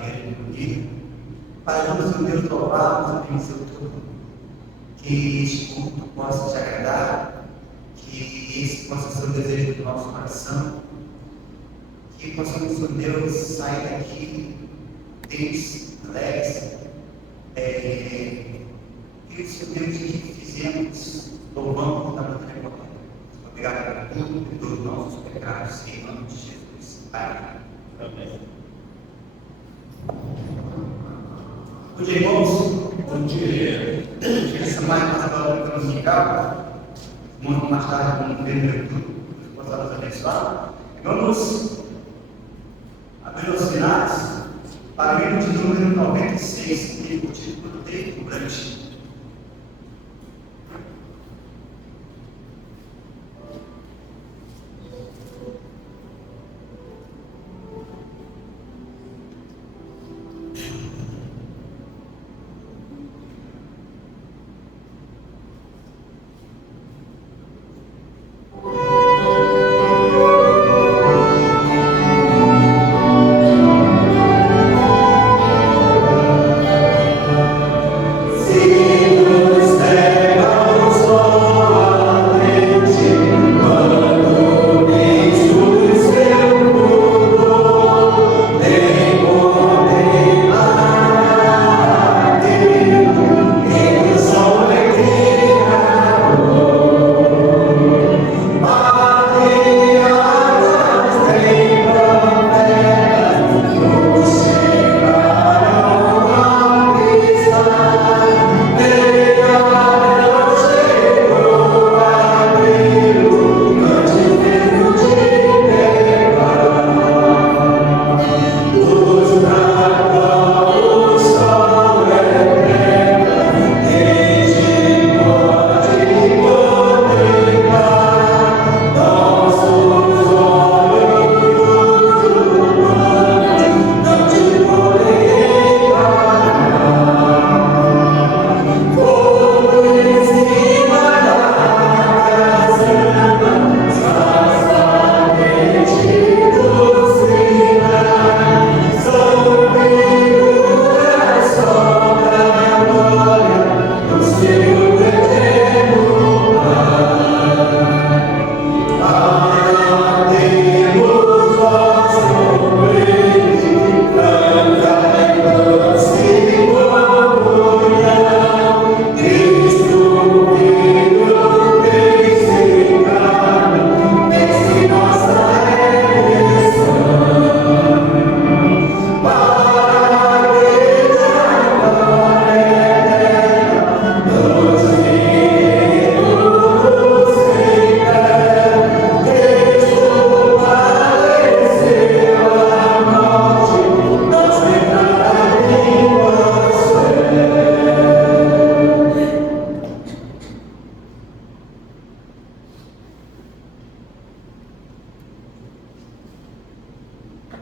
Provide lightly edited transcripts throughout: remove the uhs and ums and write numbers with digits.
da igreja unida, fazemos o Deus louvarmos em seu turno. Que este culto possa te agradar, que esse possa ser o desejo do nosso coração, que possamos, ó Deus, sair daqui, Deus, alegres, que o Senhor Deus que fizemos, louvamos da maneira correta. Obrigado por tudo e pelos nossos pecados, em nome de Jesus. Amém. Amém. Bom dia, irmãos. Bom dia. Essa mais uma palavra musical, muito mais tarde, como o primeiro grupo, possamos abençoar. Vamos abrir os sinais para o livro de número 96, que é o título do texto grande.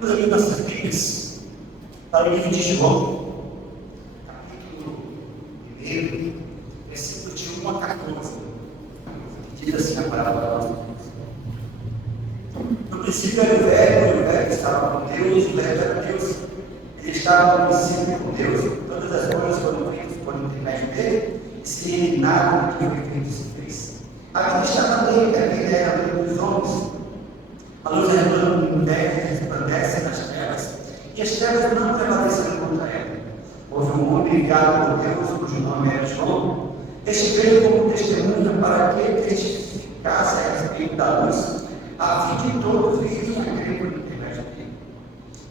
Vamos abrir nossas Bíblias para o livro de João, capítulo 1, versículo de 1 a 14. Diz assim a palavra da nossa Deus. No princípio era o Verbo estava com Deus, o Verbo era Deus. Ele estava no princípio com Deus, todas as coisas foram feitas por intermédio dele, e sem ele nada do que foi feito se fez. A vida estava nele, a vida era a luz dos homens. A luz resplandece nas trevas, e as trevas não prevaleceram contra ela. Houve um homem enviado por Deus, cujo nome era João. Este veio como testemunha para que testificasse a respeito da luz, a fim de todos vissem a crer por intermédio dele.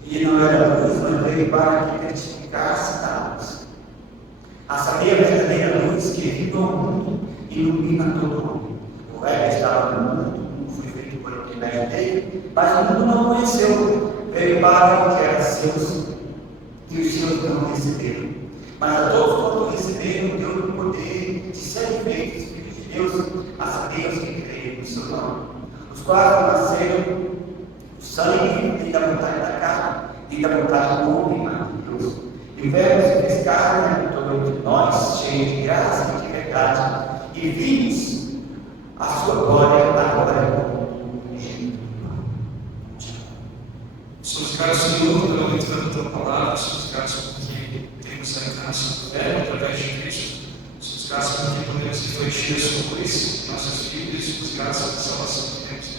Ele não era luz, mas veio para que testificasse da luz. A saber, a verdadeira luz que vive ao mundo ilumina todo homem. O Verbo estava no mundo, foi feito por intermédio dele, mas o mundo não conheceu. Veio para o que era seus, e os seus não receberam. Mas a todos quanto receberam, deu o poder de serem feitos filhos de Deus, a saber os que creem no seu nome, os quais nasceram do sangue e da vontade da carne, e da vontade do homem, mas de Deus. E o Verbo se fez carne, habitou entre nós, cheio de graça e de verdade, e vimos a sua glória, a glória do unigênito. Somos gratos, Senhor, pela leitura da tua tua palavra, somos gratos porque temos a encarnação do Verbo através de Cristo, somos gratos porque podemos refletir a sua luz em nossas vidas, somos gratos pela salvação que temos em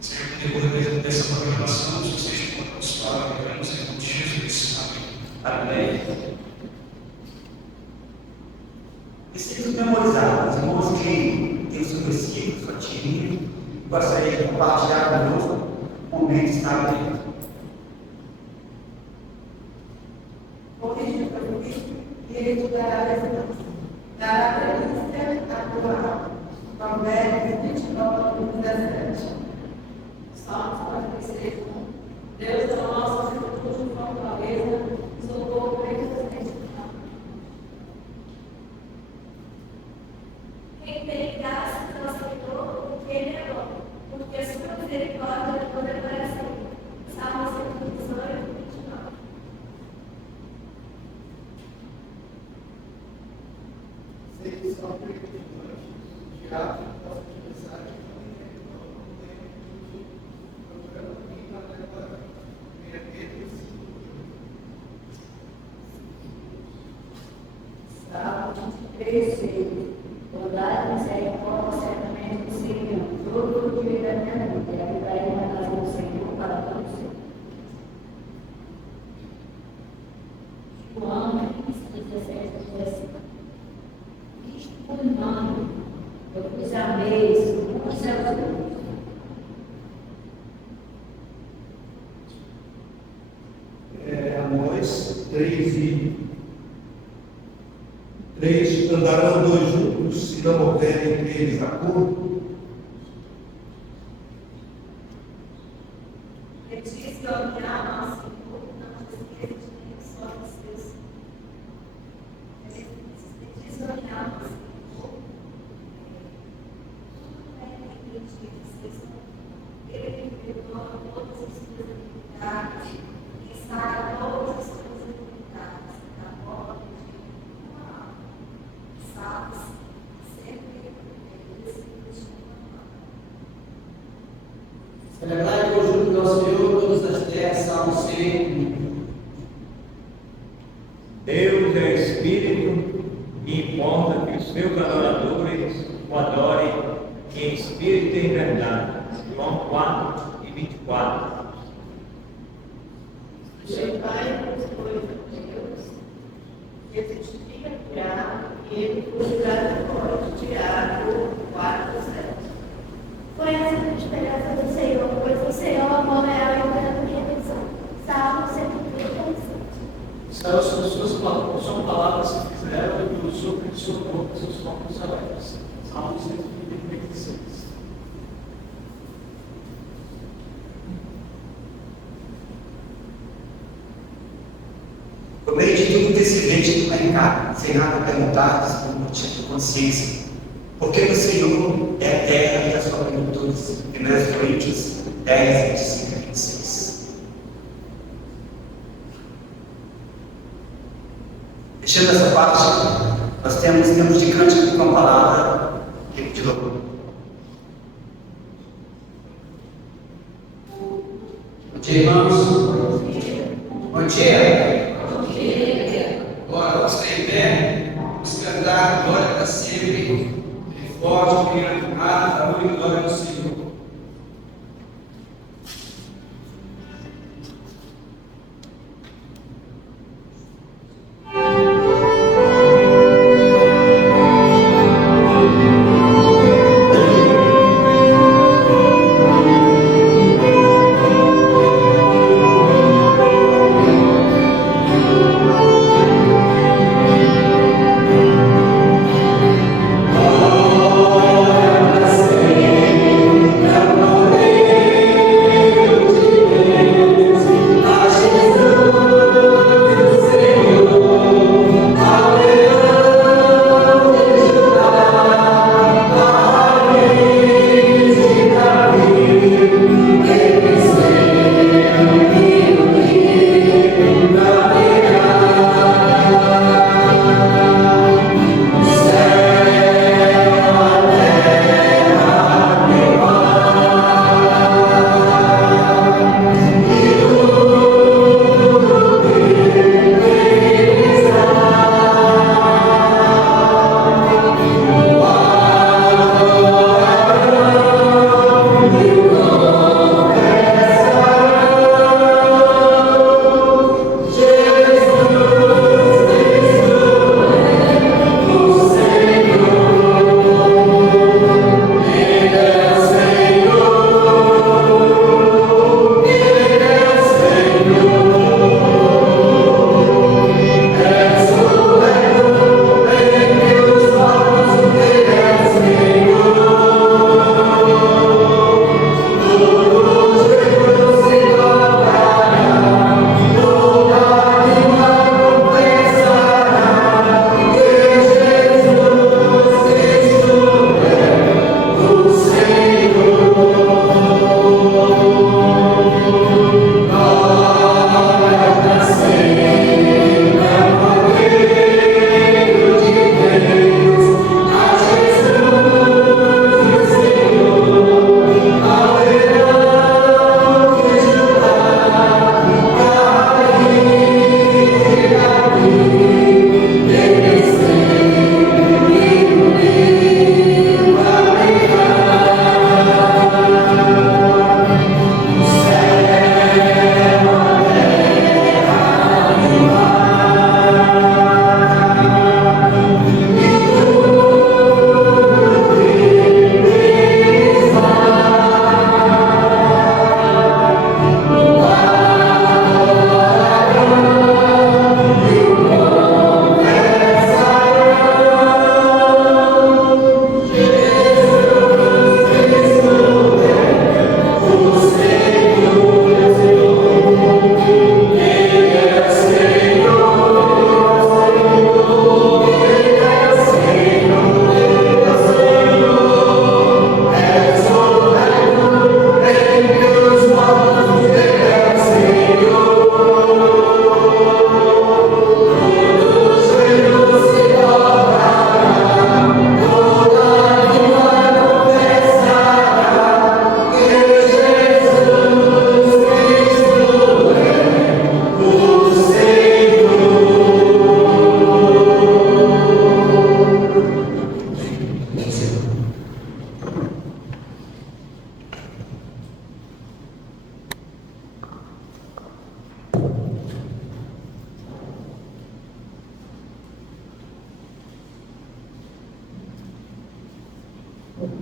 Senhor, que decorrer dessa programação, que seja como nos fala, oramos em nome de Jesus. Amém. Versículos memorizados, irmãos que têm os seus versículos, sua tirinha, gostaria de compartilhar conosco o momento que está dentro. Corrigir para o Cristo e ele te dará descanso. Dará delícia à tua alma. Provérbios 29, 17. Salmos 46, 1. Deus é o nosso refúgio e fortaleza, socorro presente. Quem tem graça não aceitou, porque ele é bom, porque a sua misericórdia é toda para sempre. Salmos 118, 29. Vocês são pequenos, diabo pode pensar que não tem procurando aqui na terra, tem aqueles Salmo 23, 6. Bondade e misericórdia certamente me seguirão todo o dia da minha vida, e habitarei na casa do Senhor para todo sempre. João 17, 17. Cristo por nome, eu vos amei, uns aos outros. Amós 3 andarão dois juntos se não houver entre eles acordo. Ele diz que ao olhar nosso Senhor, não nos esqueça de nenhum só dos seus. Ele diz que ao olhar nosso Senhor, tudo é permitido, ele perdoa todas as suas iniquidades, e sara todas as suas iniquidades, da morte, salvos, sempre Celebrai o júbilo ao Senhor todas as terras, Salmo 100. Deus é Espírito e importa que os seus adoradores o adorem em Espírito e em verdade. João 4 e 24. Sujeitai as coisas de Deus, que testifica criado, e ele fugirá de vós. Tiago 4, 7. Conhece a esperança do Senhor, pois o Senhor é amor leal e grande redenção. Salmo 135. São palavras que fizeram e o sopro de sua boca, seus corpos alegres. Salmo 136. Por meio de tudo desse leite do mercado, sem nada perguntar, sem motivo de consciência, porque o Senhor é a terra e a sua plenitude. 1 Coríntios 10, 25 e 26. Fechando essa parte, nós temos tempos de cântico com a palavra de louvor. Bom dia, irmãos. Bom dia. Agora, vamos ficar em pé, vamos cantar glória para sempre, forte, primeiro animado, a glória e glória do Senhor. Glória a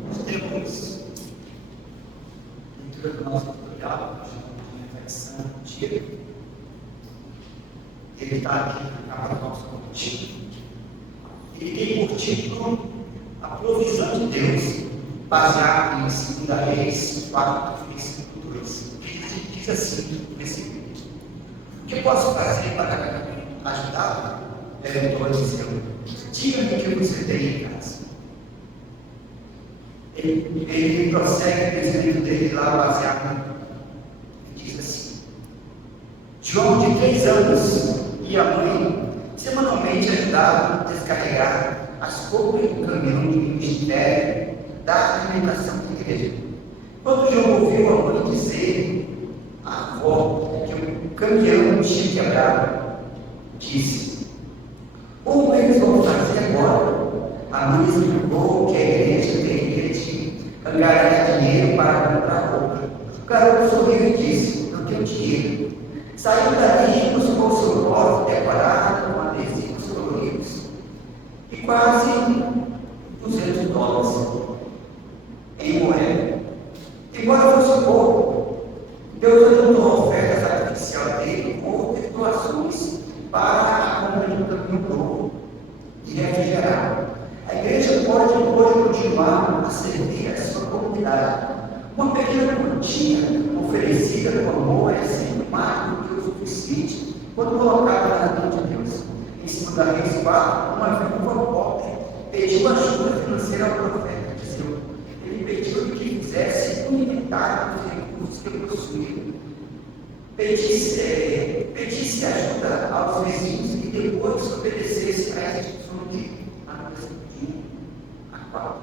Nós temos leitura do nosso tutorial, de reflexão do dia. Ele está aqui na capa do nosso contínuo. Ele tem por título a provisão de Deus, baseado em 2 Reis 4, versículo 2. Diz assim no versículo: o que eu posso fazer para ajudá-lo? Perguntou Eliseu. Diga-me o que você tem em casa. Ele prossegue o escrito dele lá baseado e diz assim: João, de 3 anos, e a mãe semanalmente ajudava a descarregar as roupas do caminhão de ministério da alimentação da igreja. Quando João ouviu a mãe dizer à avó que o caminhão tinha quebrado, disse: como eles vão fazer agora? A mãe explicou que a igreja teria de angariar dinheiro para comprar roupa. O garoto sorriu e disse: não tenho dinheiro. Saiu dali e buscou seu cofre decorado com adesivos coloridos e quase $200 em moeda. Embora fosse pouco, Deus ajudou a oferta sacrificial dele com outras doações para a compra de um caminhão novo e refrigerado. A igreja pode continuar a servir a sua comunidade. Uma pequena quantia oferecida com amor é sempre mais do que o suficiente quando colocada nas mãos de Deus. Em 2 Reis 4, uma viúva pobre pediu ajuda financeira ao profeta de Deus. Ele pediu que fizesse um inventário dos recursos que possuía, pedisse ajuda aos vizinhos e depois obedecesse à instrução de a 4.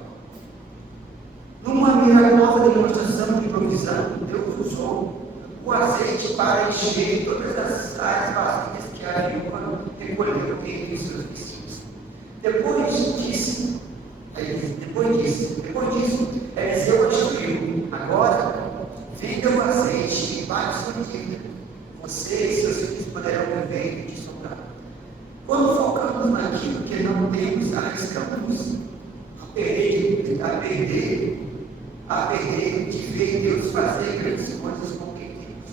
Numa miraculosa demonstração de provisão, Deus usou o azeite para encher todas as vasilhas que a viúva recolheu entre os seus vizinhos. Depois disso, Eliseu instruiu: agora, venda o azeite e pague sua dívida. Você e seus filhos poderão viver de sobrar. Quando focamos naquilo que não temos, arriscamos a perder de ver Deus fazer grandes coisas com quem temos.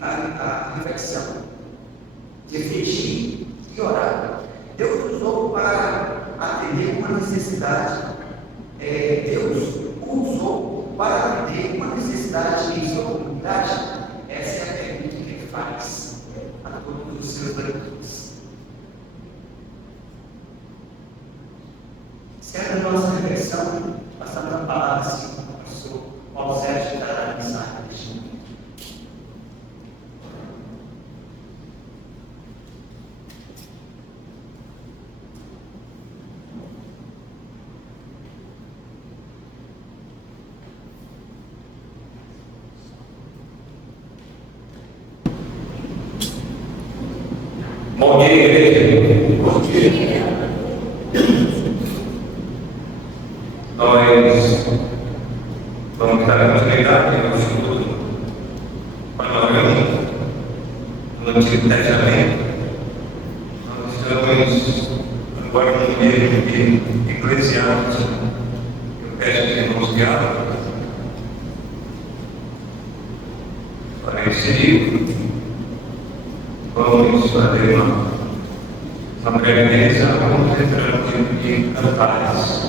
A reflexão de refletir e orar. Deus usou para atender uma necessidade. Deus usou para atender uma necessidade em sua comunidade. Essa é a pergunta que ele faz a todos os seus leitores. Certa nossa reflexão, passando a palavra assim para o professor Paulo Sérgio da mensagem deste momento. Bom dia, igreja. Bom dia. Nós vamos dar continuidade ao estudo panorâmico no Antigo Testamento. Nós estamos agora no livro de Eclesiastes. Eu peço que irmãos guiados para esse livro. Vamos fazer uma preferência, vamos entrar no tipo de cantares.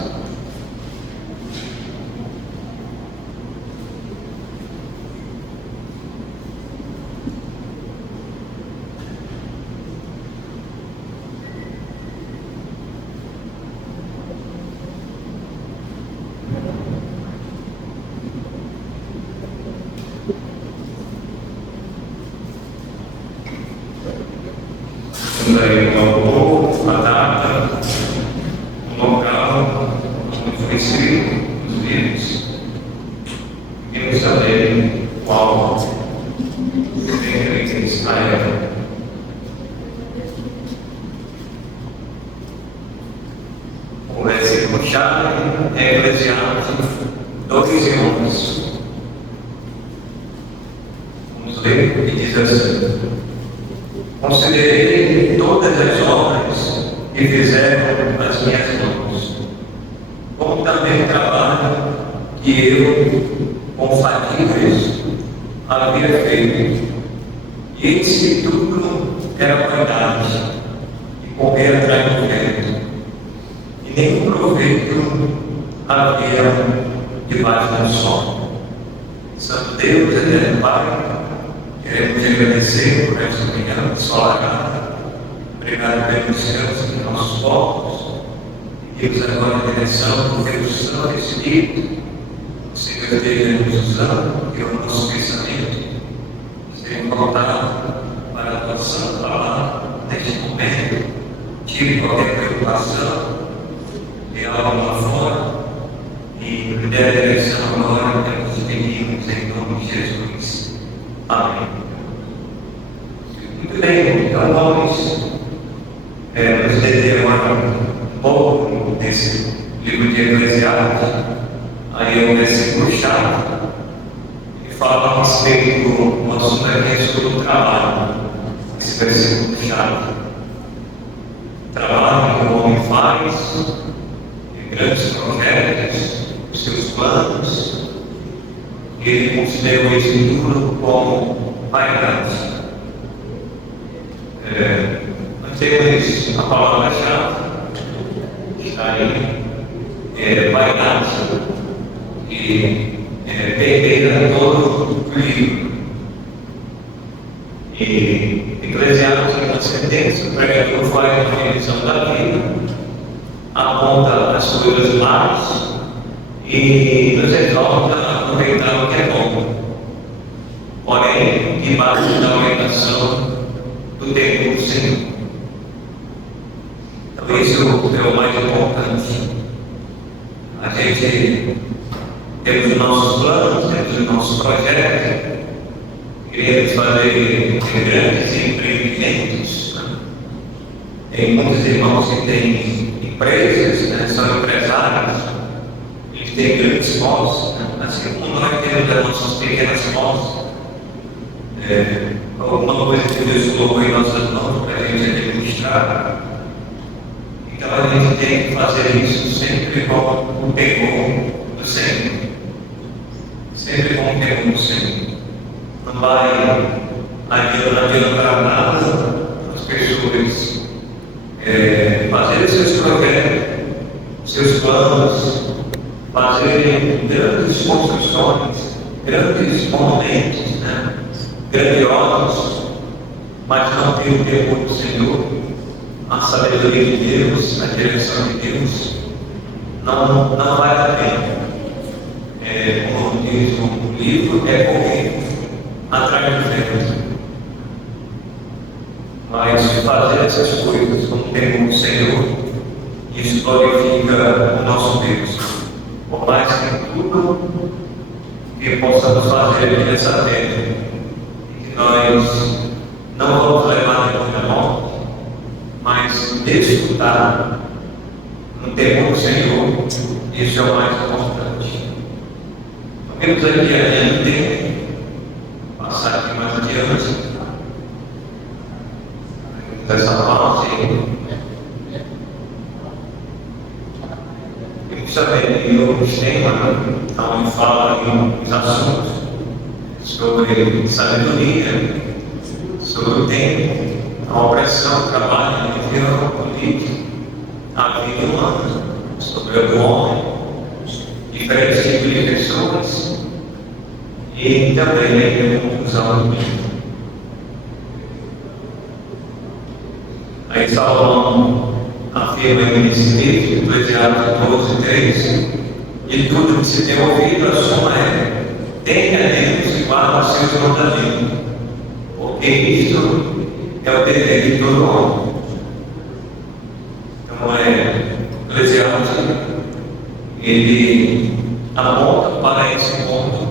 Daí o louvor, a data, o local, os versículos, os livros, e não saber qual tem que Israel. O versículo-chave é Eclesiastes 2:11. Vamos ler e diz assim: considerei todas as obras que fizeram as minhas mãos, como também o trabalho que eu, com fadigas, havia feito. E eis que tudo era vaidade, e correr atrás do vento, e nenhum proveito havia debaixo do sol. Santo Deus, eterno Pai, queremos te agradecer por esta manhã ensolarada. Obrigado pelos céus e nossos povos. Pedimos agora a direção do Teu Santo Espírito. O Senhor esteja nos usando, que é o nosso pensamento seja voltado para a Tua Santa Palavra neste momento. Tire qualquer preocupação de algo lá fora e nos dê a direção agora que nós pedimos em nome de Jesus. Amém. Muito bem, então vamos nos deter um pouco nesse livro de Eclesiastes. Aí é um versículo chave que fala a respeito do assunto aqui sobre o trabalho. Esse versículo chave. Trabalho que o homem faz, grandes projetos, os seus planos, ele considerou esse livro como vaidade. Nós temos a palavra-chave, está aí, vaidade, que permeia todo o livro. E Eclesiastes, na sentença, o pregador faz uma revisão da vida, aponta as coisas más e nos exorta a aproveitar o que é bom. Porém, debaixo da orientação do tempo do Senhor. Então, isso é o mais importante. A gente temos os nossos planos, temos os nossos projetos, queremos fazer grandes empreendimentos. Tem muitos irmãos que têm empresas, são empresários, eles têm grandes postos, assim como nós temos as nossas pequenas postos. Alguma coisa que Deus colocou em nossas mãos para a gente administrar. Então a gente tem que fazer isso sempre com o temor do Senhor. Sempre com o temor do Senhor. Não vai adiantar nada as pessoas fazerem seus projetos, seus planos, fazerem grandes construções, grandes monumentos, grandiosos, mas não ter o temor do Senhor, a sabedoria de Deus, a direção de Deus, não vale a pena. Como diz o livro, correr atrás do vento. Mas fazer essas coisas com o temor do Senhor, isso glorifica o nosso Deus. Por mais que tudo que possamos fazer nessa terra, nós não vamos levar depois da morte, mas desfrutar no temor do Senhor, isso é o mais importante. Vamos aqui adiante, passar aqui mais adiante, dessa parte. Temos também outros temas, onde fala em uns assuntos sobre sabedoria, sobre o tempo, a opressão, o trabalho, a religião, a política, a vida humana, sobre o homem, diferentes tipos de pessoas e também a conclusão do livro. Aí Salomão afirma nesse livro, Eclesiastes 12:3, de tudo que se tem ouvido, a suma tenha Deus e guarda os seus mandamentos, porque isto é o dever de todo homem. Então, Eclesiastes, ele aponta para esse ponto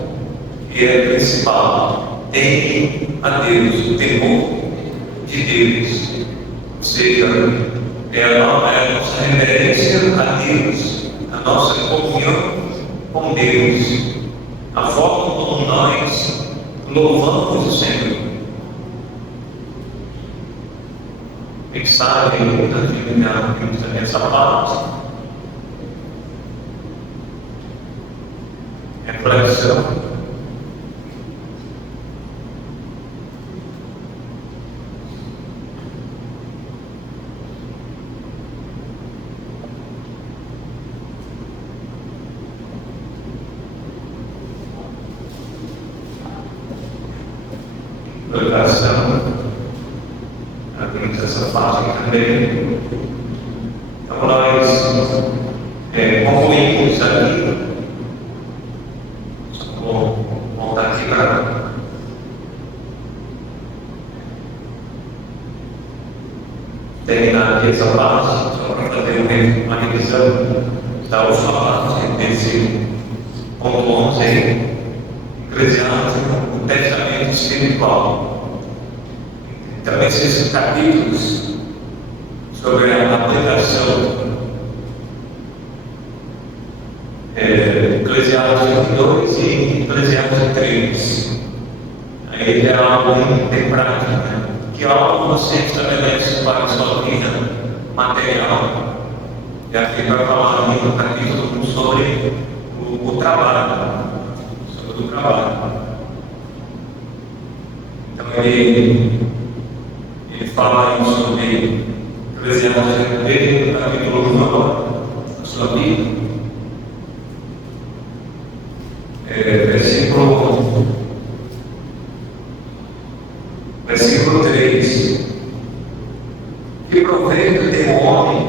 que é principal. Tem a Deus, o temor de Deus. Ou seja, é a nossa reverência a Deus, a nossa comunhão com Deus, a forma como nós louvamos o Senhor. Pensar em muita atividade essa parte. reflexão. Educação, abrimos essa parte também. Então, nós concluímos aqui. Vou voltar aqui para terminar aqui essa parte, só para fazer uma revisão da última parte desse ponto 11 aí, Eclesiastes, o testamento espiritual. Então, esses capítulos sobre a aplicação Eclesiastes 2 e Eclesiastes 3. Aí é algo em prática, né? Que é algo que você estabelece para a sua vida material. E aqui vai falar ali no capítulo sobre o trabalho. Sobre o trabalho. Então ele fala aí sobre Eclesiastes 3, capítulo 1, da sua vida. Versículo 3. Que proveito tem o homem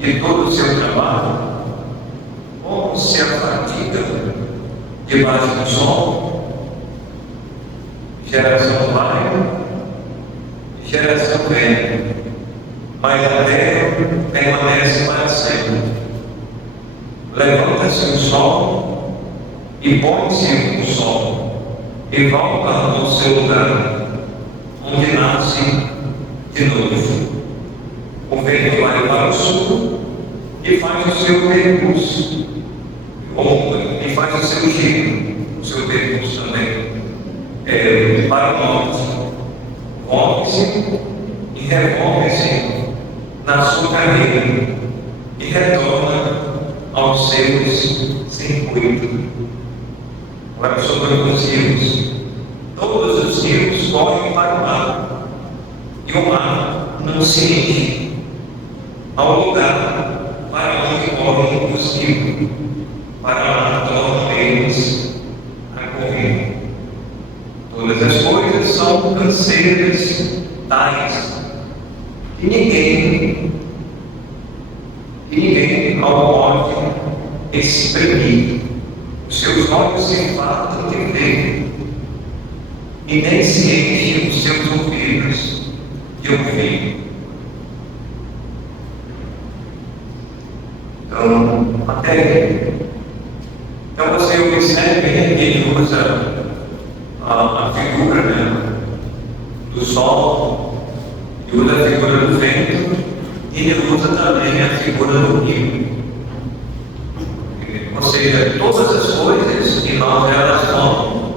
de todo o seu trabalho? Como se afadiga debaixo do sol? Geração vai, geração vem, mas a terra permanece para sempre. Levanta-se o sol e põe-se o sol e volta ao seu lugar, onde nasce de novo. O vento vai para o sul e faz o seu percurso, e faz o seu giro, o seu percurso também, para o norte. Volve-se e revolve-se na sua carreira e retorna aos seus circuitos. Agora sobre os rios. Todos os rios correm para o mar, e o mar não se enche ao lugar para onde correm os rios, para lá tornam eles a correr. Todas as coisas são canseiras tais que ninguém ao pode exprimir. Os seus olhos se fartam de ver, e nem se enchem os seus ouvidos de ouvir. Então, até aí. Então você observe que ele usa a figura, né, do sol, ele usa a figura do vento, e ele usa também a figura do rio. Ou seja, todas as coisas que nós relacionamos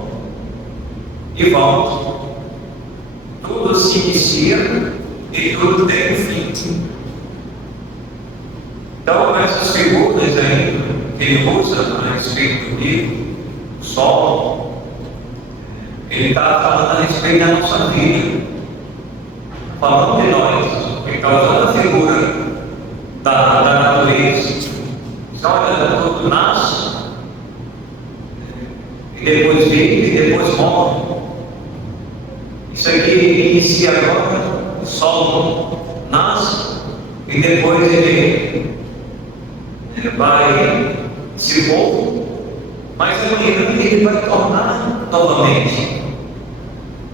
e voltam. Tudo se inicia e tudo tem um fim. Então, essas figuras aí que ele usa a respeito do rio, do sol, ele está falando a respeito da nossa vida, falando de nós. Ele está usando a figura da natureza. Então, olha, tudo nasce, e depois vive, e depois morre. Isso aqui inicia agora, o sol nasce, e depois ele vai se pôr, mas amanhã ele vai tornar novamente.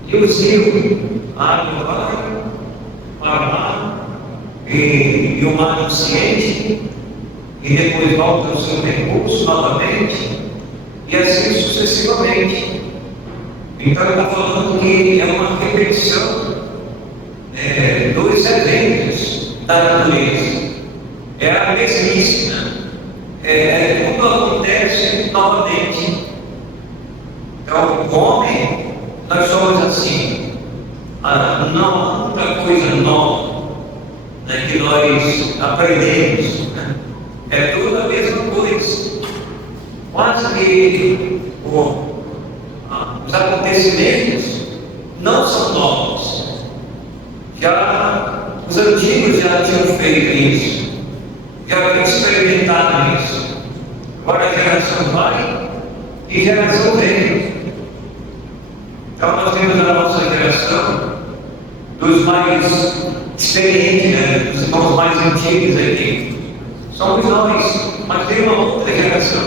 E o rio, a água vai para o mar, e o mar não se enche, e depois volta ao seu percurso novamente, e assim sucessivamente. Então ele está falando que é uma repetição dos eventos da natureza. É a mesmice, né? Tudo acontece novamente. Então, o homem, nós somos assim. Não há muita coisa nova, né, que nós aprendemos. Né? É tudo a mesma coisa. quase que os acontecimentos não são novos. Os antigos já tinham feito isso, já haviam experimentado isso. Agora a geração vai e a geração vem. Então nós temos a nossa geração dos mais experientes, né? Dos irmãos mais antigos aqui. Somos nós, mas tem uma outra geração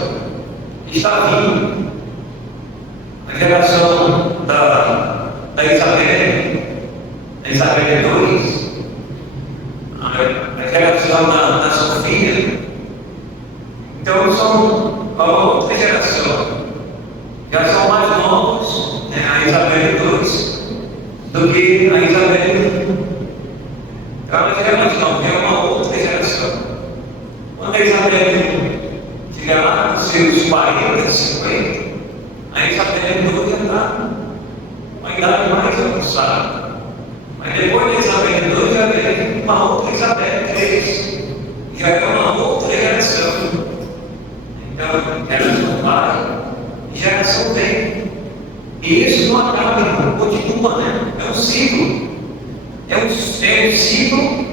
que está vindo. A geração da Isabel, a Isabel II, a geração da Sofia. Então são uma outra geração. Já são mais novos, né, a Isabel II, do que a Isabel I. Então ela já é mais nova, é uma outra geração. Quando a Isabel I chegar lá nos seus 40, 50, a Isabel II já está uma idade mais avançada. Mas depois da Isabel II já vem uma outra Isabel III, já é uma outra geração. Então, geração vai e geração vem. E isso não acaba, não continua, né? É um ciclo. É um ciclo,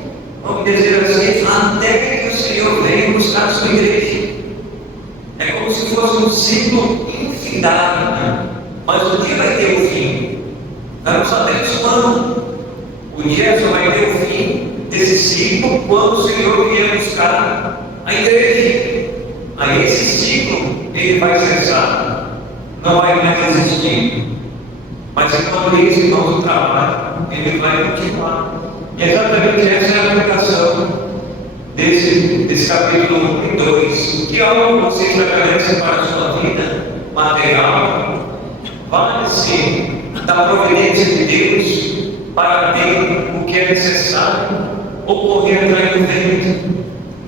vamos dizer assim, até que o Senhor venha buscar a sua igreja. É como se fosse um ciclo infindável, né? Mas o dia vai ter um fim. Nós não sabemos quando. O dia só vai ter o fim desse ciclo quando o Senhor vier buscar a igreja. Aí esse ciclo ele vai cessar, não vai mais existir. Mas enquanto isso, irmãos, o trabalho ele vai continuar. E exatamente essa é a aplicação desse capítulo 1 e 2. Que algo você estabelece para a sua vida material, vale-se da providência de Deus para ter o que é necessário, ou correr atrás do vento,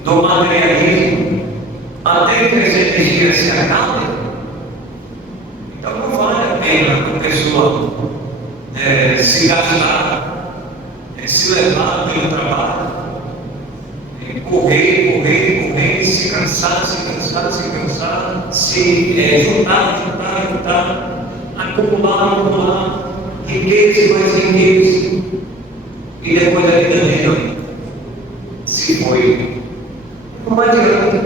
do materialismo, até que as energias se acabem. Então não vale a pena a pessoa se gastar, se levar pelo trabalho, correr, se cansar, se juntar, acumular, riqueza e mais riqueza, e depois a vida dele se foi. Não adianta,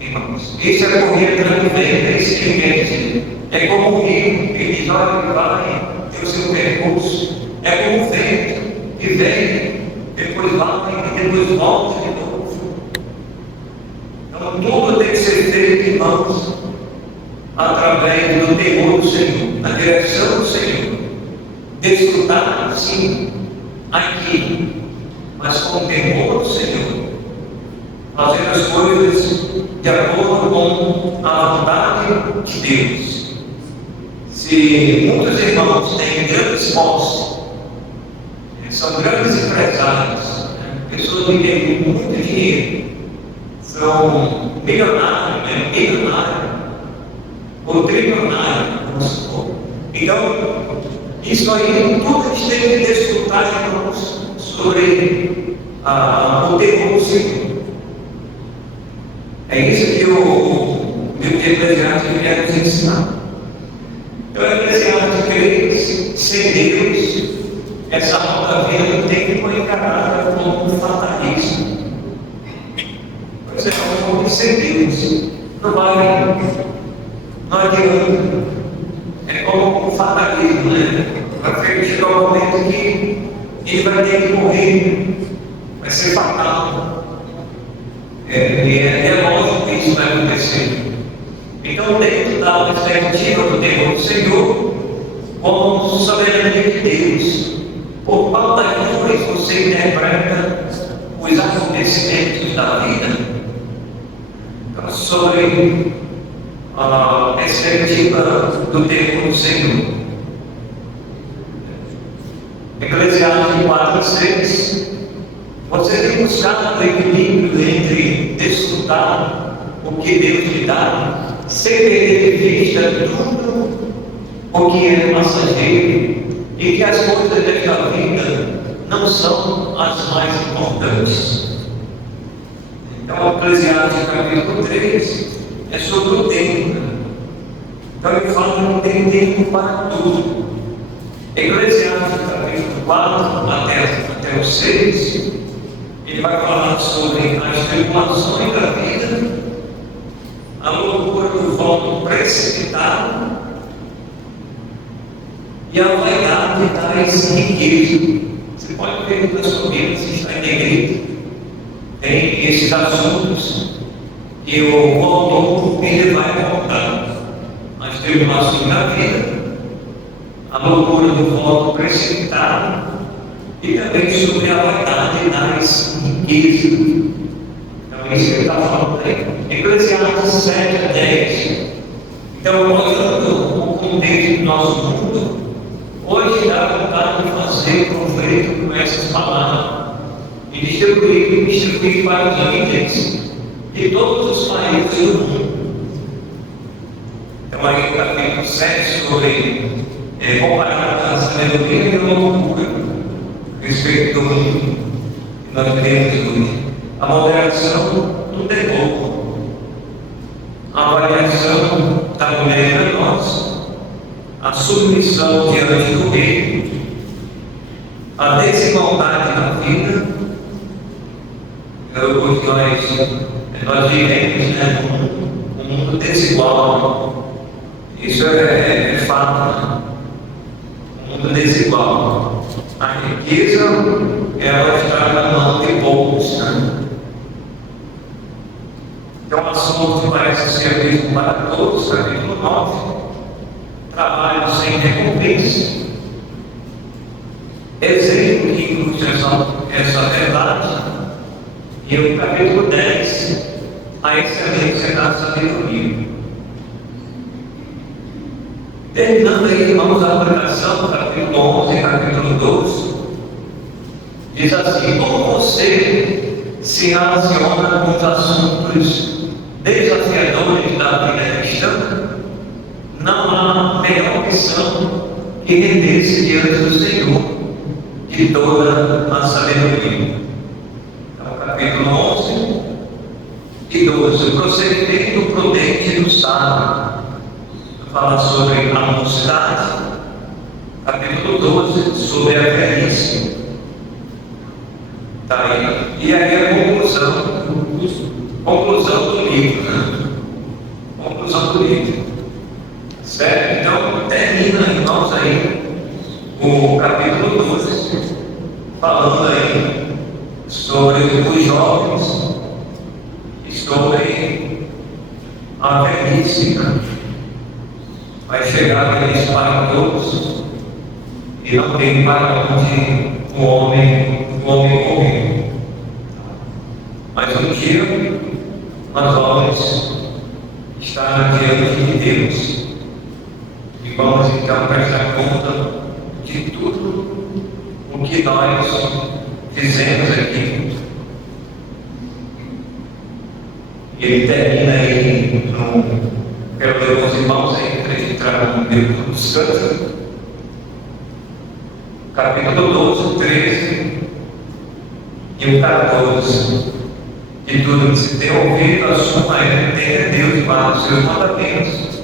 irmãos. Isso é correr atrás do vento, é isso que ele quer dizer. É como o rio, ele diz: olha, ele vai ter o seu percurso. É como o vento que vem, depois vai e depois volta de novo. Então tudo tem que ser feito, irmãos, através do temor do Senhor, na direção do Senhor. Desfrutar, sim, aqui, mas com o temor do Senhor, fazer as coisas de acordo com a vontade de Deus. Se muitos irmãos têm grandes posses, são grandes empresários, pessoas que têm muito dinheiro, são milionários, ou trilionários, vamos supor. Então, isso aí, tudo a gente tem que desfrutar, irmãos, sobre o temor do Senhor. É isso que o livro de Eclesiastes quer nos ensinar. Então, o Eclesiastes crê sem Deus, essa nova vida tem que ser encarada como um fatalismo. Pois é, como sem Deus, não adianta. É como um fatalismo, né? Vai chegar um momento que ele vai ter que morrer, vai ser fatal. É lógico que isso vai acontecer. Então, dentro da perspectiva do temor do Senhor, como soberania de Deus, por qual das duas você interpreta os acontecimentos da vida? Então, sobre a perspectiva do temor do Senhor. Eclesiastes 4:6. Você tem buscado o equilíbrio entre desfrutar o que Deus lhe dá, sem perder de vista tudo o que é passageiro, e que as coisas desta vida não são as mais importantes. Então, Eclesiastes capítulo 3 é sobre o tempo. Então ele fala que não tem tempo para tudo. Eclesiastes capítulo 4 até o 6, ele vai falar sobre as tribulações da vida, a loucura do voto precipitado e a vaidade das riquezas. Você pode ver na sua Bíblia, se está em negrito, tem esses assuntos que o autor ele vai abordar. As tribulações da vida, a loucura do voto precipitado e também sobre a vaidade das riquezas. Então, isso que ele está falando aí. Eclesiastes 7 a 10. Então, olhando o contexto do nosso mundo, hoje dá vontade de fazer conflito com essas palavras e distribuir para os líderes de todos os países do mundo. Então, aí, o capítulo 7 sobre comparar a sabedoria e a loucura a respeito do mundo que nós temos hoje. A moderação do temor, a avaliação da mulher de nós, a submissão diante do rei, a desigualdade da vida. Hoje nós vivemos um mundo desigual. Isso é fato. Um mundo desigual. A riqueza, ela está na mão de poucos. Então, o assunto parece ser mesmo para todos, capítulo 9. Trabalho sem recompensa. Exemplo que inclui essa verdade. E o capítulo 10, a excelência da sabedoria. Terminando aí, vamos à aplicação, capítulo 11 e capítulo 12. Diz assim: como você se relaciona com os assuntos desafiadores da vida cristã, não há melhor opção que render-se diante do Senhor de toda a sabedoria. Então, capítulo 11 e 12. O procedimento prudente do sábio. Fala sobre a mocidade. Capítulo 12, sobre a velhice. Tá aí. E aí a conclusão do livro. Conclusão do livro. Certo? Então, termina, irmãos, aí o capítulo 12, falando aí sobre os jovens e sobre a velhice. Vai chegar a velhice para todos e não tem para onde o homem correr. Mas um dia nós vamos estar diante de Deus e vamos então prestar conta de tudo o que nós fizemos aqui. Ele termina aí quero ler os irmãos aí para a gente entrar no livro do descanso. Capítulo 12, 13 e o 14. De tudo que se tem ouvido, assuma temer Deus e guarda os seus mandamentos,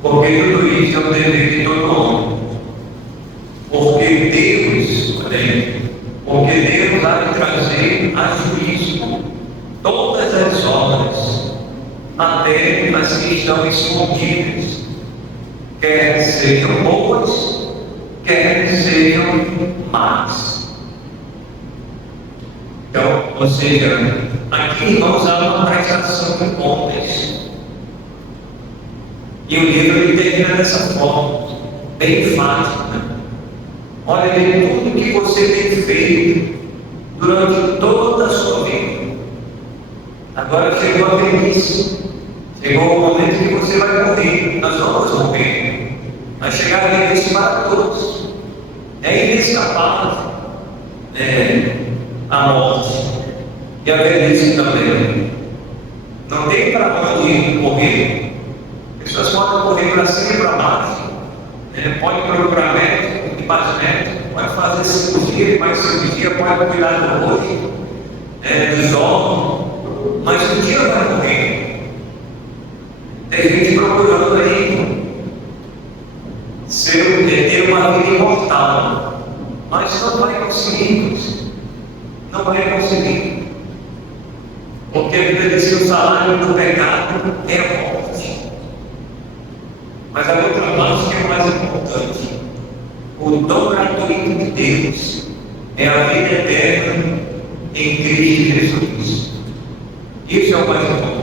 porque tudo isso é o dever de todo homem. Porque Deus há de trazer a juízo todas as obras, até as que estão escondidas, quer sejam boas, quer sejam más. Então, ou seja, aqui irmãos há uma prestação de contas. E o livro ele termina dessa forma, bem enfática. Olha bem tudo que você tem feito durante toda a sua vida. Agora chegou a velhice. Chegou o momento que você vai morrer. Nós vamos morrer. Vai chegar a velhice para todos. É inescapável a morte. E a velhice também. Não tem para onde morrer. Pessoas podem morrer para cima e para baixo. Pode procurar médico, de médico, pode fazer cirurgia, mais cirurgia, pode cuidar do rosto, dos olhos. Mas um dia vai morrer. Tem gente procurando aí ter uma vida imortal, mas não vai conseguir. Não vai conseguir. Porque a Bíblia diz que o salário do pecado é a morte. Mas a outra parte que é o mais importante: o dom gratuito de Deus é a vida eterna em Cristo Jesus. Isso é o mais importante.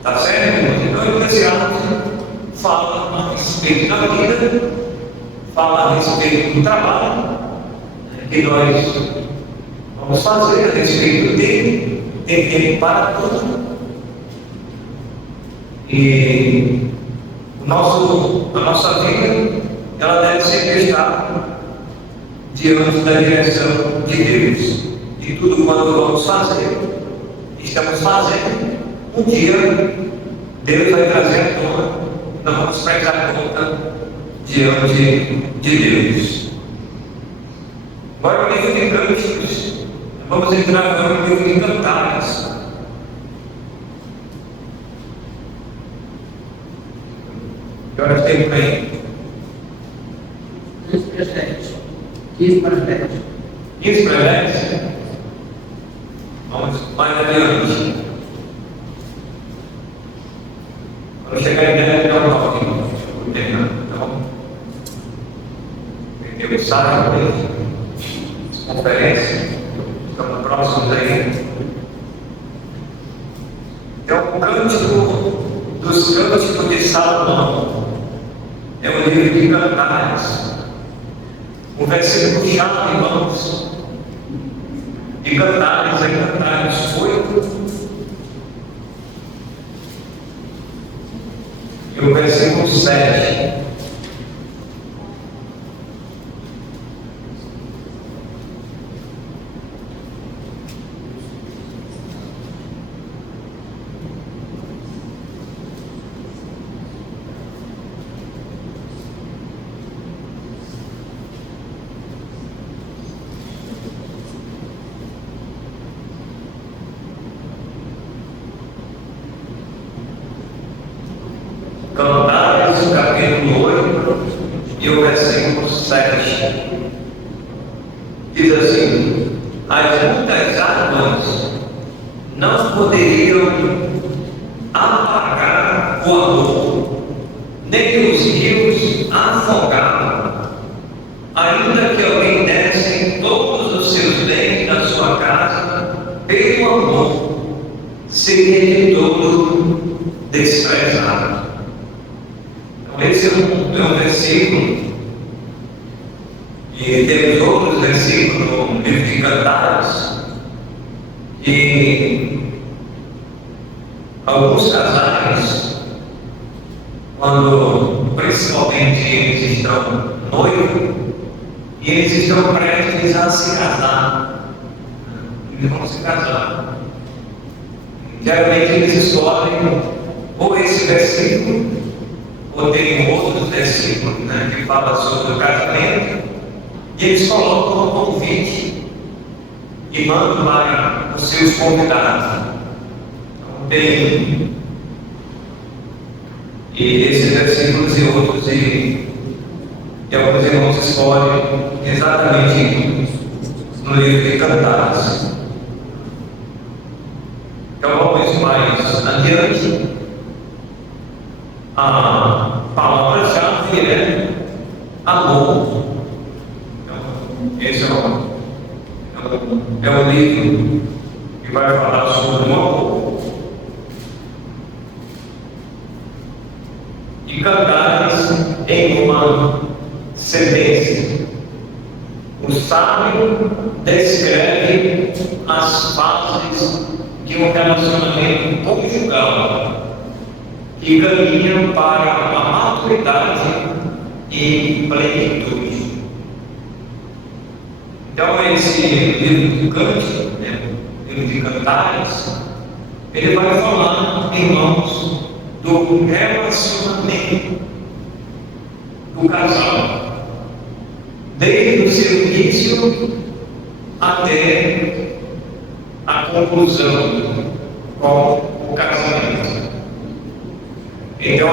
Tá certo? Então, o Eclesiastes fala a respeito da vida, fala a respeito do trabalho que nós vamos fazer a respeito dele, tem tempo para tudo. E a nossa vida, ela deve sempre estar diante da direção de Deus. E tudo quanto vamos fazer, estamos fazendo, um dia Deus vai trazer à tona, nós vamos prestar conta diante de Deus. Agora, o livro de Cânticos, vamos entrar agora no livro de Cantares. Que horas tem por aí? 15 para as 10. 15 para as 10. 15 para 10? Vamos mais adiante. Quando chegar em 10, dá um toque. Então, tem que usar a conferência. Estamos próximos aí. Então, o Cântico dos Cânticos de Salomão é o livro de Cantares. O versículo chave, irmãos, de Cantares é Cantares 8. E o versículo 7. Cantares, capítulo 8, e o versículo 7. Diz assim: as muitas águas não poderiam apagar o amor, nem os rios afogá-lo, ainda que alguém desse todos os seus bens na sua casa, pelo amor, seria de todo desprezado. Esse é um versículo, e temos outros versículos no livro de Cantares, e alguns casais, quando principalmente eles estão noivos, e eles estão prestes a se casar, eles vão se casar. Geralmente eles escolhem ou esse versículo, ou tem outros versículos, que fala sobre o casamento, e eles colocam um convite e mandam para os seus convidados. Então, tem esses versículos e outros, e alguns irmãos escolhem exatamente no livro de Cantares. Então vamos mais adiante. A palavra-chave é amor. Então, esse é o livro que vai falar sobre o amor. E Cantares em uma sequência. O sábio descreve as fases de um relacionamento conjugal que caminham para a maturidade e plenitude. Então, esse livro de Cântico, livro de Cantares, ele vai falar, irmãos, do relacionamento do casal, desde o seu início até a conclusão com o casamento. Então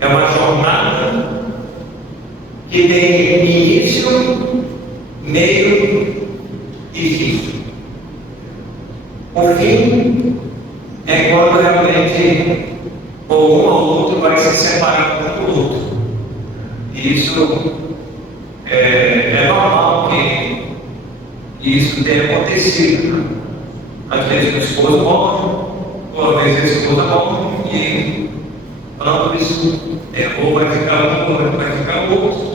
é uma jornada que tem início, meio e fim. O fim é quando realmente ou um ou outro vai se separar um do outro. E isso é normal que isso tenha acontecido. Às vezes o esposo morre, ou às vezes a esposa morre, e ambos ou vai ficar um ou vai ficar o outro.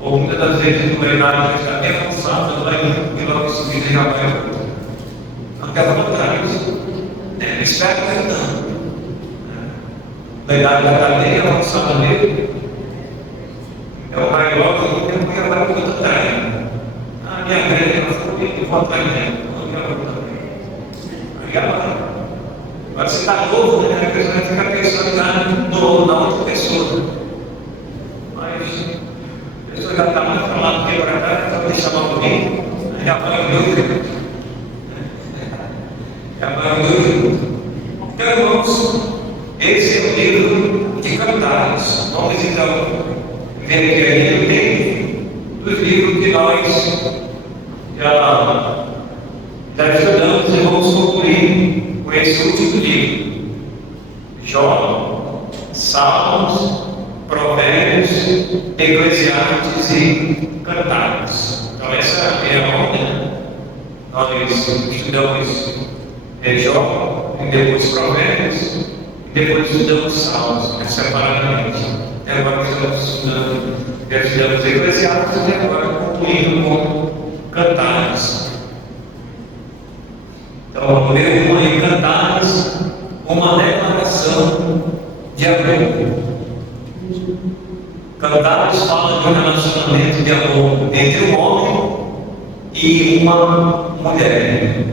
Ou muitas das vezes o verdade já está bem avançado, e logo em seguida já vai o outro. Não quero mudar isso. Espero que não. A idade já está bem avançada mesmo. Então vai logo no tempo que ela vai para outra praia. A minha velha ela ficou bem, eu vou atrás dela. Aí ela vai. Agora você está novo, né? A pessoa vai ficar pensando na outra pessoa. Mas a pessoa já está muito falando que para cá, então deixa mal comigo. Aí já vai o doido. Já vai o doido. Então, irmãos, esse é o livro de Cantares. Vamos então ver que aí tem dos livros que nós já estudamos e vamos concluir com esse último livro. Jó, Salmos, Provérbios, Eclesiastes e Cantares. Então essa é a ordem. Nós estudamos Jó, e depois Provérbios, e depois estudamos Salmos, separadamente. Agora estudamos Eclesiastes e agora concluindo com Cantares. Então vamos ver uma em Cantares, uma declaração de amor. Cantares fala de um relacionamento de amor entre um homem e uma mulher.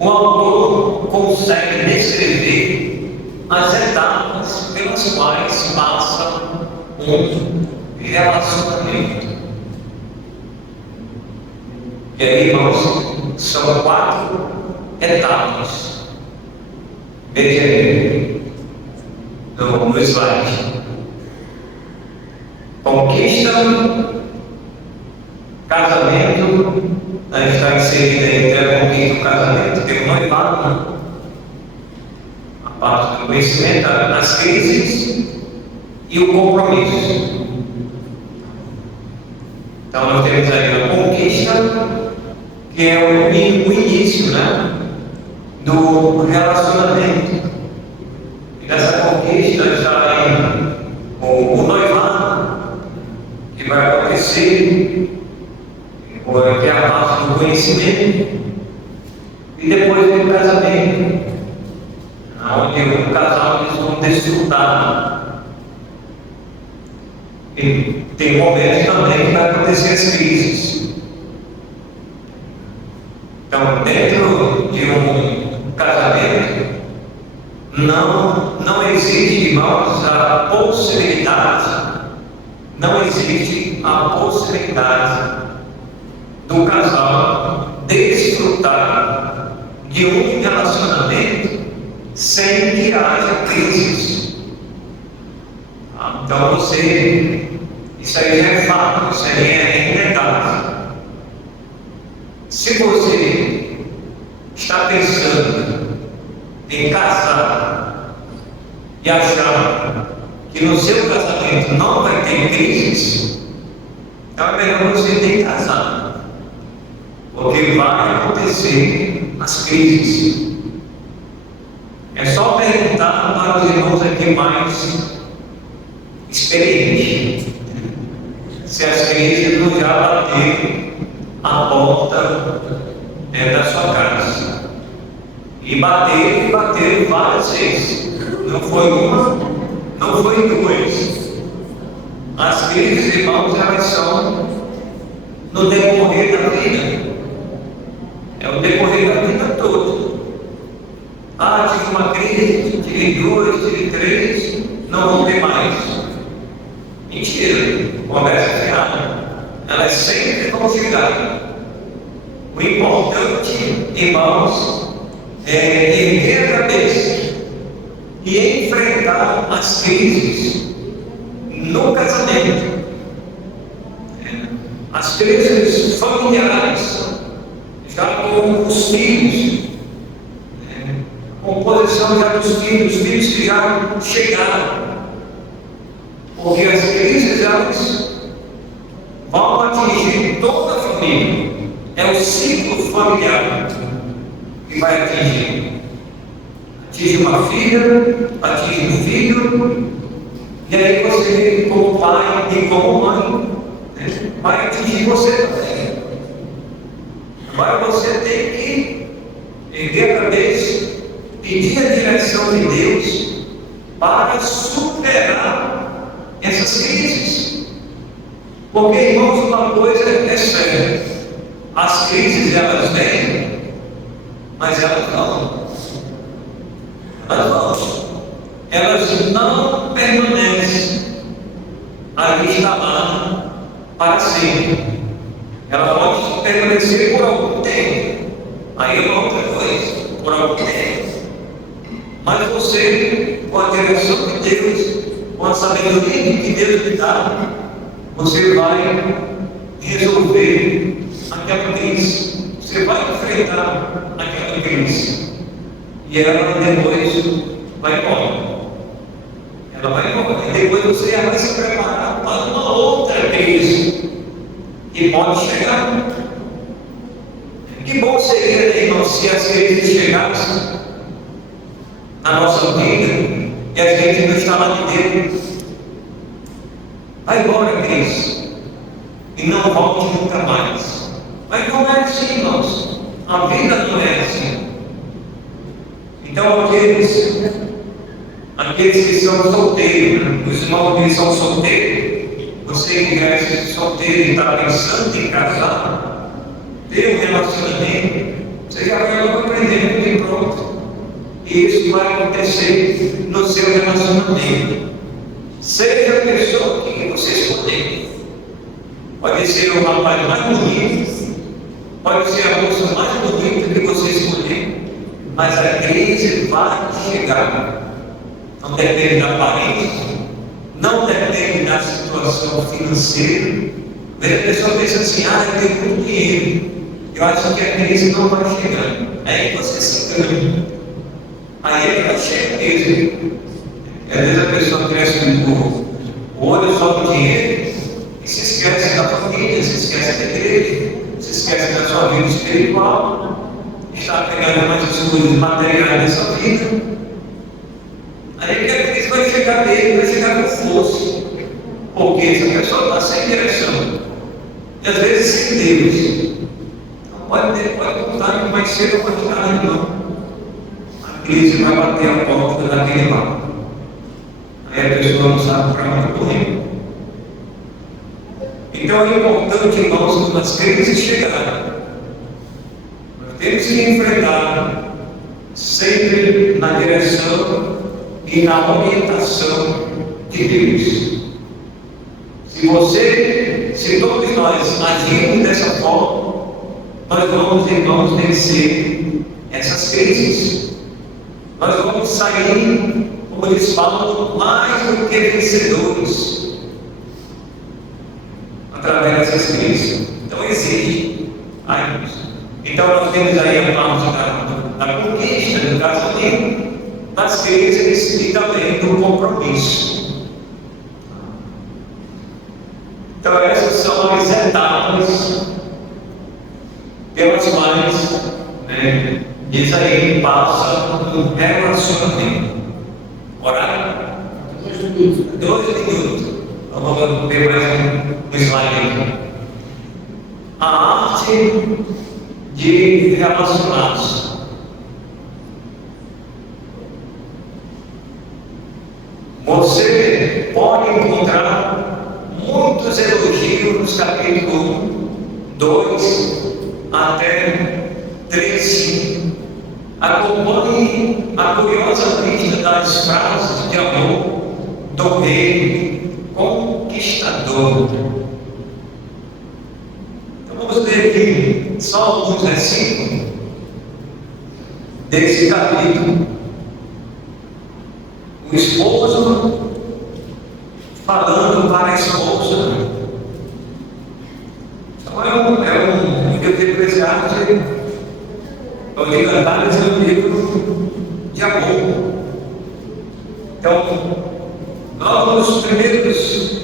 O autor consegue descrever as etapas pelas quais passa um relacionamento. E aí, irmãos, são 4 etapas. Veja aí no slide. Conquista, casamento, a gente está inserida entre a conquista e o casamento, tem o noivado, a parte do conhecimento, as crises e o compromisso. Então nós temos aí a conquista, que é o início, né, do relacionamento. E nessa conquista já tem o noivado, que vai acontecer, que é a parte do conhecimento, e depois tem o casamento, onde o casal eles vão desfrutar. E tem momentos também que vai acontecer as crises. Então, dentro de um casamento, não existe, irmãos, a possibilidade, não existe a possibilidade do casal desfrutar de um relacionamento sem que haja crises. Então isso aí já é fato, isso aí é inegável. Se você está pensando em casar e achar que no seu casamento não vai ter crises, então é melhor você ter casado, porque vai acontecer as crises. É só perguntar para os irmãos aqui mais experientes se as crises não já bateram a porta da sua casa. E bateram várias vezes. Não foi uma, não foi duas. As crises, irmãos, elas são no decorrer da vida. É o decorrer da vida toda. Tive uma crise, tive 2, tive 3, não vou ter mais. Mentira, conversa fiada. Elas sempre vão chegar. O importante, irmãos, é erguer a cabeça e enfrentar as crises no casamento, as crises familiares, já com os filhos, composição já dos filhos que já chegaram, porque as crises elas vão atingir toda a família, é o ciclo familiar que vai atingir. Atinge uma filha, atinge um filho, e aí você, como pai e como mãe, vai atingir você também. Agora você tem que erguer a cabeça, pedir a direção de Deus para superar essas crises. Porque, irmãos, uma coisa é séria: as crises elas vêm, mas elas não. Elas não permanecem ali instaladas para sempre. Ela pode permanecer por algum tempo, aí é uma outra coisa, por algum tempo. Mas você, com a direção de Deus, com a sabedoria que Deus lhe dá, você vai resolver aquela crise, você vai enfrentar aquela crise, e ela depois vai embora. Ela vai embora, e depois você vai se preparar para uma outra crise que pode chegar. Que bom seria, irmão, se as crises chegassem na nossa vida e a gente não está lá de Deus. Vai embora, crise, e não volte nunca mais. Mas não é assim, irmãos. A vida não é assim. Então, aqueles que são solteiros, os irmãos que são solteiros, você que é solteiro e está pensando em casar, ter um relacionamento, você já vai logo aprendendo de pronto. E isso vai acontecer no seu relacionamento. Seja a pessoa que você escolher. Pode ser o rapaz mais bonito, pode ser a moça mais bonita que você escolher, mas a crise vai chegar. Não depende da aparência, não depende da situação financeira. A pessoa pensa assim: eu tenho muito dinheiro, eu acho que a crise não vai chegar. Aí você se engana, aí ela chega mesmo. Às vezes a pessoa cresce o olho só do dinheiro e se esquece da família, se esquece da igreja, se esquece da sua vida espiritual, está pegando mais as coisas materiais dessa vida. Aí a crise vai chegar dele, vai chegar com força, porque essa pessoa está sem direção, e às vezes sem Deus. Não pode contar que mais cedo ou mais tarde não. A crise vai bater a porta daquele lado. Aí a pessoa não sabe para onde correr. Então é importante, irmãos, quando as crises chegarem, nós temos que enfrentar sempre na direção e na orientação de Deus. Se todos nós agirmos dessa forma, nós vamos, irmãos, vencer essas crises. Nós vamos sair, como eles falam, mais do que vencedores através dessas crises. Então exige. Então nós temos aí a parte da conquista, do casamento, das crises e também do compromisso. Então essas são as etapas pelas quais, diz aí, passa um relacionamento. Orar? 2 minutos. Vamos ver mais um slide aqui. A arte de relacionar-se. Você pode encontrar muitos elogios nos capítulos 1, 2 até 3. Acompanhe a curiosa lista das frases de amor do rei conquistador. Então vamos ler aqui só alguns versículos desse capítulo. o esposo falando para a esposa. Então é um livro de Eclesiastes, o de Cantares é um livro de amor. Então, logo nos primeiros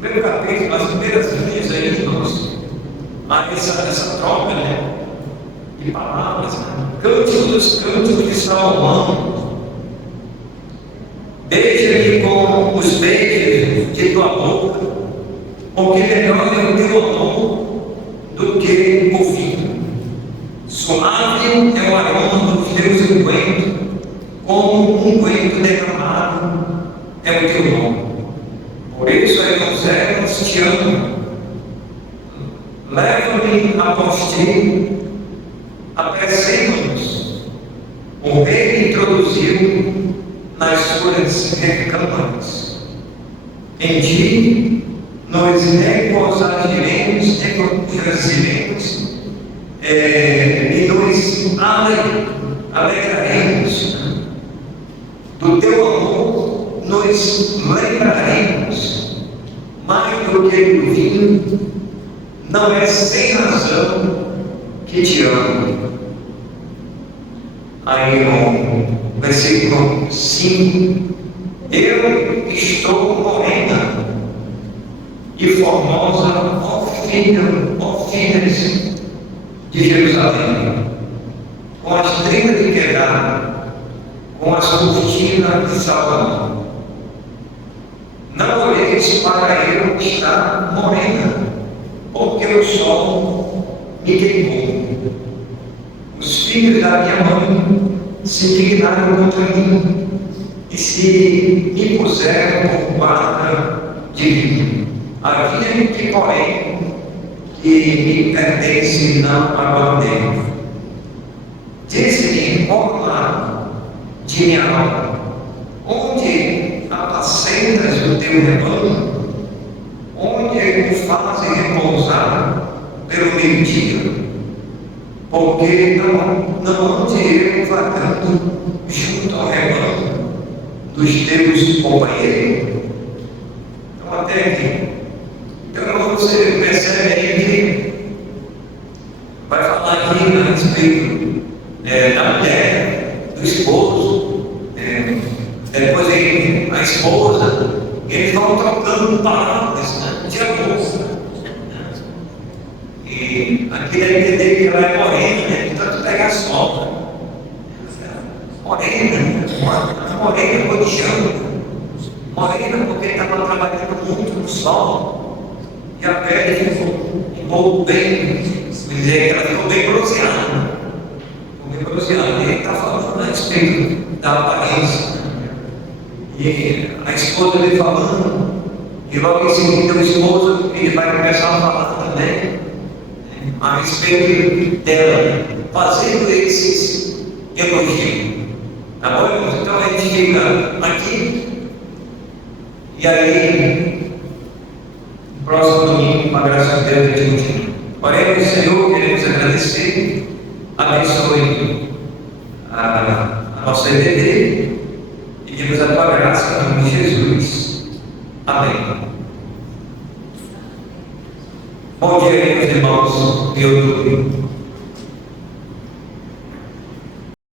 primeiro capítulo, as primeiras linhas aí, nós, há essa troca, né, de palavras, né? Cânticos de Salomão. Beija-me com os beijos de tua boca, porque melhor é o teu amor do que o vinho. Suave é o aroma dos teus ungüentos, como um unguento derramado é o teu nome. Por isso é meus servos te amo. Leva-me após ti, apressemos-nos. O rei me introduziu nas suas recâmaras. Em ti nos regozijaremos e nos alegraremos. Do teu amor nos lembraremos. Mais do que do vinho, não é sem razão que te amo. Aí no versículo 5, eu estou morena e formosa, ó filhas de Jerusalém, com as trilhas de Quedar, com as cortinas de Salomão. Não olheis para eu estar morena, porque o sol me queimou. Os filhos da minha mãe se indignaram contra mim e se me puseram por guarda de vinho. Havia que, porém, que me pertence não abandonei. Diz-me, ó lado de minha alma, onde apacentas o teu rebanho, onde o fazem repousar pelo meio-dia, porque não ande eu vagando junto ao rebanho dos teus companheiros. Então, até aqui. Então, você percebe aí que vai falar aqui a respeito da mulher, do esposo, depois aí a esposa, eles vão trocando palavras, né, de amor. E aqui deve entender que ela é morena, né, de tanto pegar sol. Morena cotidiana. Morena porque estava trabalhando muito no sol. E a pele ficou bem, dizer que ela ficou bem bronzeada. E ele está falando a respeito da aparência. E a esposa dele falando, e logo em seguida o esposo ele vai começar a falar também a respeito dela, fazendo esses elogios. Tá bom, irmãos? Então a gente fica aqui, e aí, no próximo domingo, com a graça de Deus, a gente continua. Oremos, Senhor, queremos agradecer, abençoe a nossa EBD e pedimos a tua graça, em nome de Jesus. Amém. Bom dia, meus irmãos.